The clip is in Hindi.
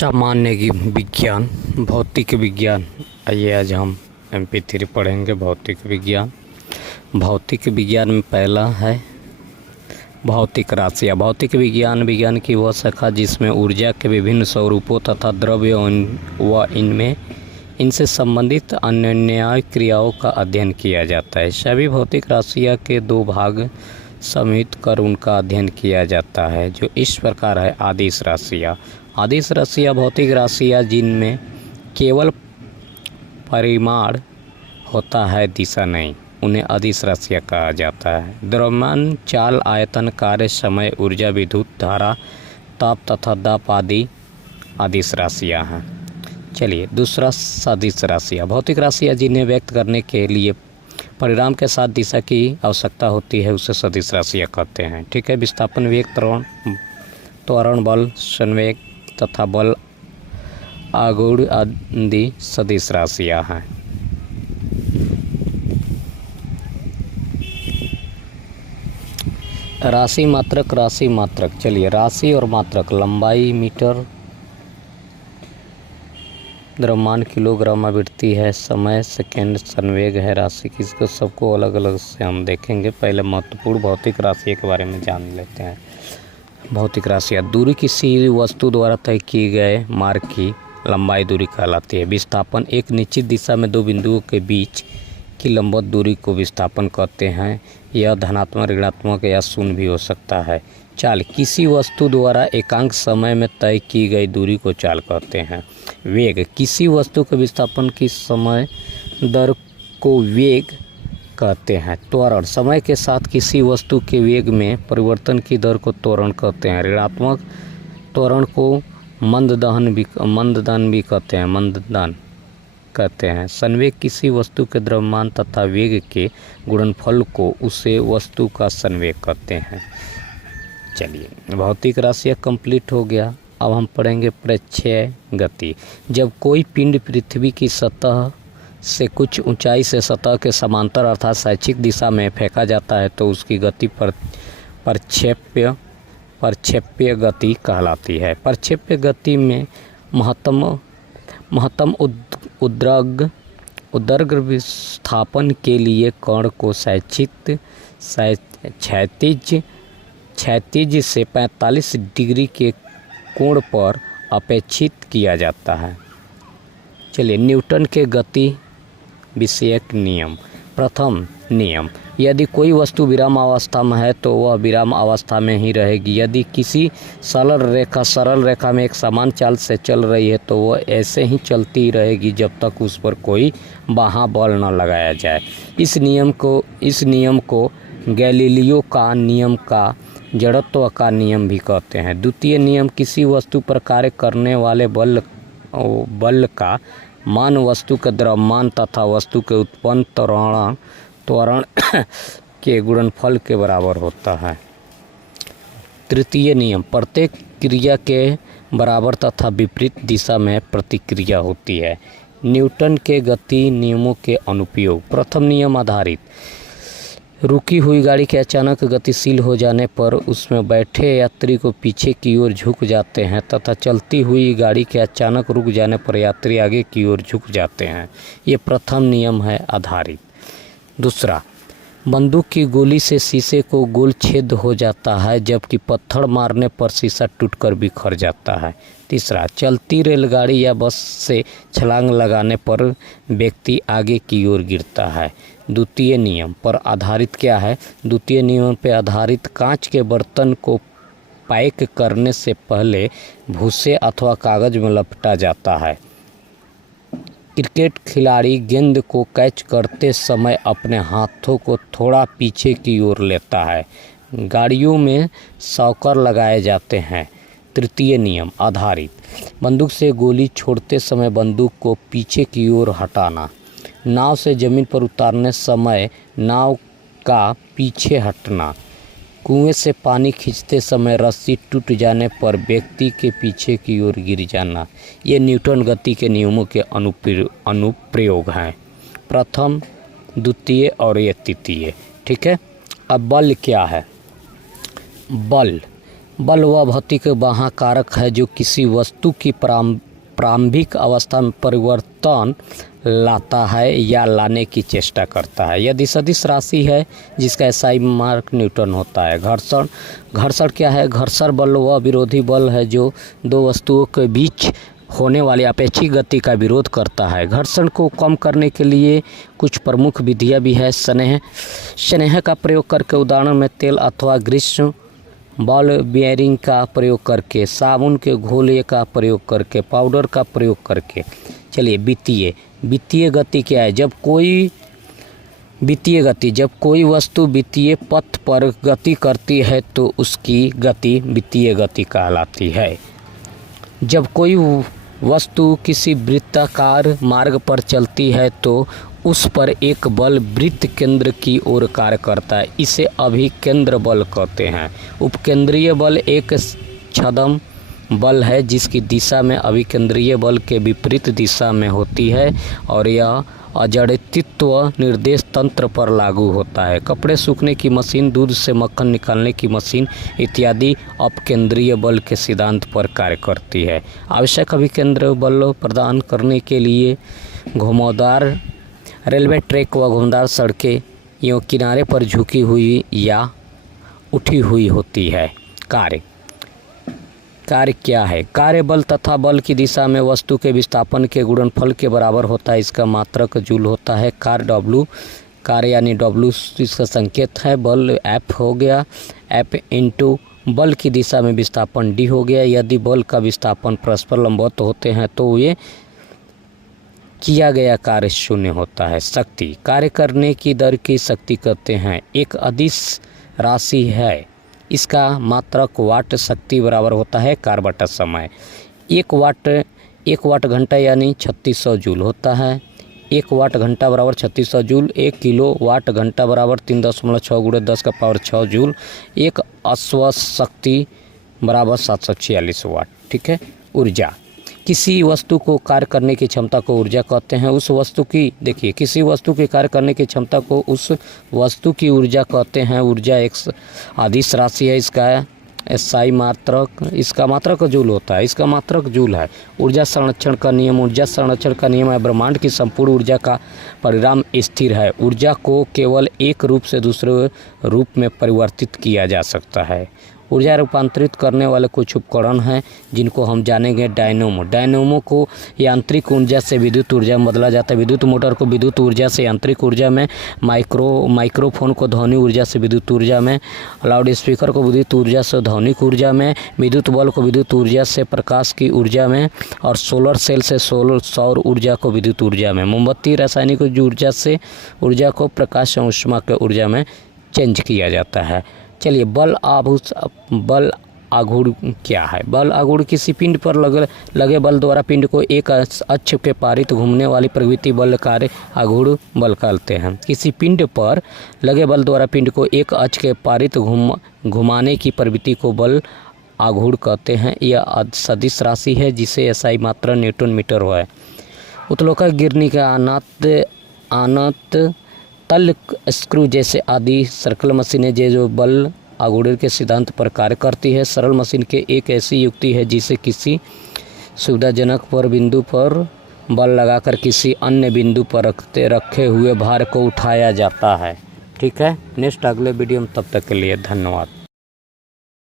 सामान्य विज्ञान, भौतिक विज्ञान। आइए आज हम MP3 पढ़ेंगे भौतिक विज्ञान। भौतिक विज्ञान में पहला है भौतिक राशियाँ। भौतिक विज्ञान की वह शाखा जिसमें ऊर्जा के विभिन्न स्वरूपों तथा द्रव्य व इनसे संबंधित अन्य क्रियाओं का अध्ययन किया जाता है। सभी भौतिक राशियाँ के दो भाग समूहित कर उनका अध्ययन किया जाता है, जो इस प्रकार है। अदिश राशियाँ। अदिश राशियाँ भौतिक राशियाँ जिनमें केवल परिमाण होता है, दिशा नहीं, उन्हें अदिश राशियाँ कहा जाता है। द्रव्यमान, चाल, आयतन, कार्य, समय, ऊर्जा, विद्युत धारा, ताप तथा दाब आदि अदिश राशियाँ हैं। चलिए दूसरा सदिश राशियाँ। भौतिक राशियाँ जिन्हें व्यक्त करने के लिए परिणाम के साथ दिशा की आवश्यकता होती है, उसे सदिश राशियाँ कहते हैं। ठीक है। विस्थापन, वेग, त्वरण बल, संवेग तथा बल आघूर्ण आदि सदिश राशियाँ हैं। राशि मात्रक। चलिए राशि और मात्रक। लंबाई मीटर, द्रव्यमान किलोग्राम आवृत्ति है, समय सेकंड, संवेग है। राशि किसको सबको अलग अलग से हम देखेंगे। पहले महत्वपूर्ण भौतिक राशि के बारे में जान लेते हैं। भौतिक राशियाँ। दूरी किसी वस्तु द्वारा तय किए गए मार्ग की लंबाई दूरी कहलाती है। विस्थापन, एक निश्चित दिशा में दो बिंदुओं के बीच की लंबवत दूरी को विस्थापन कहते हैं। यह धनात्मक, ऋणात्मक या शून्य भी हो सकता है। चाल, किसी वस्तु द्वारा एकांक समय में तय की गई दूरी को चाल कहते हैं। वेग, किसी वस्तु के विस्थापन की समय दर को वेग कहते हैं। त्वरण, समय के साथ किसी वस्तु के वेग में परिवर्तन की दर को त्वरण कहते हैं। ऋणात्मक त्वरण को मंददहन भी कहते हैं। संवेग, किसी वस्तु के द्रव्यमान तथा वेग के गुणनफल को उसे वस्तु का संवेग कहते हैं। चलिए भौतिक राशियाँ कंप्लीट हो गया। अब हम पढ़ेंगे प्रक्षय गति। जब कोई पिंड पृथ्वी की सतह से कुछ ऊंचाई से सतह के समांतर अर्थात क्षैतिज दिशा में फेंका जाता है तो उसकी गति प्रक्षेप्य गति कहलाती है। प्रक्षेप्य गति में महत्तम उद्र्ग विस्थापन के लिए कण को क्षैतिज से 45 डिग्री के कोण पर अपेक्षित किया जाता है। चलिए न्यूटन के गति विषयक नियम। प्रथम नियम, यदि कोई वस्तु विराम अवस्था में है तो वह विराम अवस्था में ही रहेगी। यदि किसी सरल रेखा में एक समान चाल से चल रही है तो वह ऐसे ही चलती रहेगी जब तक उस पर कोई बाह्य बल न लगाया जाए। इस नियम को गैलीलियो का नियम का जड़त्व का नियम भी कहते हैं। द्वितीय नियम, किसी वस्तु पर कार्य करने वाले बल का मान वस्तु के द्रव्यमान तथा वस्तु के उत्पन्न त्वरण के गुणनफल के बराबर होता है। तृतीय नियम, प्रत्येक क्रिया के बराबर तथा विपरीत दिशा में प्रतिक्रिया होती है। न्यूटन के गति नियमों के अनुप्रयोग। प्रथम नियम आधारित, रुकी हुई गाड़ी के अचानक गतिशील हो जाने पर उसमें बैठे यात्री को पीछे की ओर झुक जाते हैं तथा चलती हुई गाड़ी के अचानक रुक जाने पर यात्री आगे की ओर झुक जाते हैं। ये प्रथम नियम है आधारित। दूसरा, बंदूक की गोली से शीशे को गोल छेद हो जाता है जबकि पत्थर मारने पर शीशा टूटकर बिखर जाता है। तीसरा, चलती रेलगाड़ी या बस से छलांग लगाने पर व्यक्ति आगे की ओर गिरता है। द्वितीय नियम पर आधारित क्या है? द्वितीय नियम पर आधारित, कांच के बर्तन को पैक करने से पहले भूसे अथवा कागज में लपेटा जाता है। क्रिकेट खिलाड़ी गेंद को कैच करते समय अपने हाथों को थोड़ा पीछे की ओर लेता है। गाड़ियों में शॉकर लगाए जाते हैं। तृतीय नियम आधारित, बंदूक से गोली छोड़ते समय बंदूक को पीछे की ओर हटाना। नाव से जमीन पर उतारने समय नाव का पीछे हटना। कुएं से पानी खींचते समय रस्सी टूट जाने पर व्यक्ति के पीछे की ओर गिर जाना। ये न्यूटन गति के नियमों के अनुप्रयोग हैं। प्रथम, द्वितीय और ये तृतीय। ठीक है। अब बल क्या है? बल वह भौतिक महाकारक है जो किसी वस्तु की प्रारंभिक अवस्था में परिवर्तन लाता है या लाने की चेष्टा करता है। यदि सदिश राशि है जिसका एसआई मार्क न्यूटन होता है। घर्षण क्या है? घर्षण बल वह विरोधी बल है जो दो वस्तुओं के बीच होने वाली अपेक्षित गति का विरोध करता है। घर्षण को कम करने के लिए कुछ प्रमुख विधियाँ भी है। स्नेह का प्रयोग करके, उदाहरण में तेल अथवा ग्रीस, बॉल बेयरिंग का प्रयोग करके, साबुन के घोले का प्रयोग करके, पाउडर का प्रयोग करके। चलिए वित्तीय गति क्या है? जब कोई वस्तु वित्तीय पथ पर गति करती है तो उसकी गति वित्तीय गति कहलाती है। जब कोई वस्तु किसी वृत्ताकार मार्ग पर चलती है तो उस पर एक बल वृत्त केंद्र की ओर कार्य करता है, इसे अभिकेंद्र बल कहते हैं। उपकेंद्रीय बल एक छद्म बल है जिसकी दिशा में अभिकेंद्रीय बल के विपरीत दिशा में होती है और यह अजड़ित्व निर्देश तंत्र पर लागू होता है। कपड़े सूखने की मशीन, दूध से मक्खन निकालने की मशीन इत्यादि अपकेंद्रीय बल के सिद्धांत पर कार्य करती है। आवश्यक अभिकेंद्र बल प्रदान करने के लिए घुमावदार रेलवे ट्रैक व घुमावदार सड़कें यूँ किनारे पर झुकी हुई या उठी हुई होती है। कार्य क्या है? कार्य बल तथा बल की दिशा में वस्तु के विस्थापन के गुणनफल के बराबर होता है। इसका मात्रक जूल होता है। कार्य यानी W इसका संकेत है। बल F हो गया, F इंटू बल की दिशा में विस्थापन D हो गया। यदि बल का विस्थापन परस्पर लंबवत होते हैं तो ये किया गया कार्य शून्य होता है। शक्ति, कार्य करने की दर की शक्ति कहते हैं। एक अदिश राशि है, इसका मात्रक वाट शक्ति बराबर होता है कार्य बटा समय। एक वाट घंटा यानी 3600 जूल होता है। 1 वाट घंटा बराबर 3600 जूल। 1 किलो वाट घंटा बराबर 3.6 × 10⁻6 जूल। एक अश्व शक्ति बराबर 746 वाट। ठीक है। ऊर्जा, किसी वस्तु को कार्य करने की क्षमता को ऊर्जा कहते हैं। उस वस्तु की किसी वस्तु के कार्य करने की क्षमता को उस वस्तु की ऊर्जा कहते हैं। ऊर्जा एक अदिश राशि है। इसका एसआई मात्रक, इसका मात्रक जूल होता है। इसका मात्रक जूल है। ऊर्जा संरक्षण का नियम है ब्रह्मांड की संपूर्ण ऊर्जा का परिणाम स्थिर है। ऊर्जा को केवल एक रूप से दूसरे रूप में परिवर्तित किया जा सकता है। ऊर्जा रूपांतरित करने वाले कुछ उपकरण हैं जिनको हम जानेंगे। डायनेमो को यांत्रिक ऊर्जा से विद्युत ऊर्जा में बदला जाता है। विद्युत मोटर को विद्युत ऊर्जा से यांत्रिक ऊर्जा में, माइक्रोफोन को ध्वनि ऊर्जा से विद्युत ऊर्जा में, लाउड स्पीकर को विद्युत ऊर्जा से ध्वनिक ऊर्जा में, विद्युत बल्ब को विद्युत ऊर्जा से प्रकाश की ऊर्जा में और सोलर सेल से सौर ऊर्जा को विद्युत ऊर्जा में। मोमबत्ती रासायनिक ऊर्जा से ऊर्जा को प्रकाश और ऊष्मा के ऊर्जा में चेंज किया जाता है। चलिए बल आघूर्ण क्या है? बल आघूर्ण किसी पिंड पर लगे बल द्वारा पिंड को एक अक्ष के पारित घूमने वाली प्रवृत्ति बल कार्य आघूर्ण बल कहते हैं। किसी पिंड पर लगे बल द्वारा पिंड को एक अक्ष के पारित घुमाने की प्रवृत्ति को बल आघूर्ण कहते हैं। यह सदिश राशि है जिसे एसआई मात्रा न्यूटन मीटर है। उत्तोलन गिरनी का आनत तल स्क्रू जैसे आदि सर्कल मशीनें जो बल आघूर्ण के सिद्धांत पर कार्य करती है। सरल मशीन के एक ऐसी युक्ति है जिसे किसी सुविधाजनक बिंदु पर बल लगाकर किसी अन्य बिंदु पर रखे हुए भार को उठाया जाता है। ठीक है। नेक्स्ट अगले वीडियो में, तब तक के लिए धन्यवाद।